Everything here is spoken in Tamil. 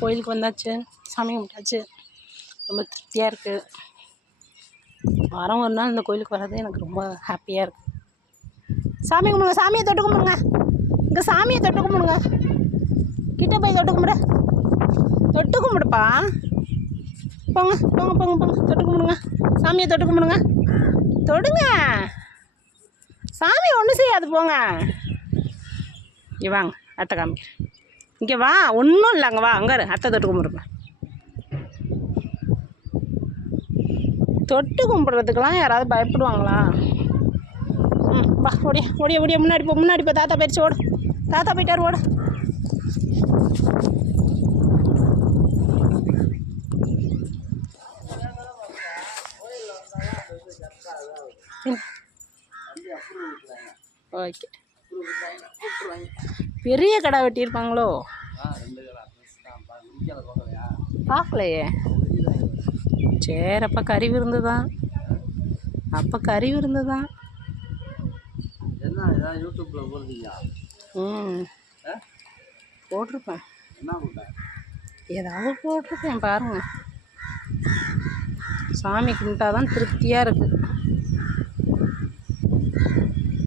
கோயிலுக்கு வந்தாச்சு சாமி கும்பிட்டாச்சு. ரொம்ப திருப்தியாக இருக்குது வாரம் ஒரு நாள் இந்த கோயிலுக்கு வர்றது எனக்கு ரொம்ப ஹாப்பியாக இருக்குது சாமி கும்பிடுங்க சாமியை தொட்டு கும்பிடுங்க. இங்கே சாமியை தொட்டு கும்பிடுங்க. கிட்ட போய் தொட்டு கும்பிடு. தொட்டு கும்பிடுப்பா. போங்க போங்க போங்க போங்க. தொட்டு கும்பிடுங்க. சாமியை தொட்டு கும்பிடுங்க. தொடுங்க. சாமி ஒன்றும் செய்யாது போங்க. இவாங்க அட்டை அத்தை காமிக்கிறேன். இங்கே வா ஒன்றும் இல்லை அங்கே வா அங்கே அத்தை தொட்டு கும்பிடுங்க தொட்டு கும்பிட்றதுக்கெலாம் யாராவது பயப்படுவாங்களா? ம் வா ஓடியா ஓடியா ஓடியா முன்னாடி போ முன்னாடி போ தாத்தா போயிடுச்சு ஓடு. தாத்தா போயிட்டார் ஓடு. ஓகே. பெரிய கடை வெட்டியிருப்பாங்களோ? பார்க்கலையே? சரி அப்போ கறி விருந்து தான் அப்போ கறி விருந்து தான் ம். போட்டிருப்பேன். ஏதாவது போட்டிருப்பேன் பாருங்க. சாமி கும்பிட்டா தான் திருப்தியாக இருக்குது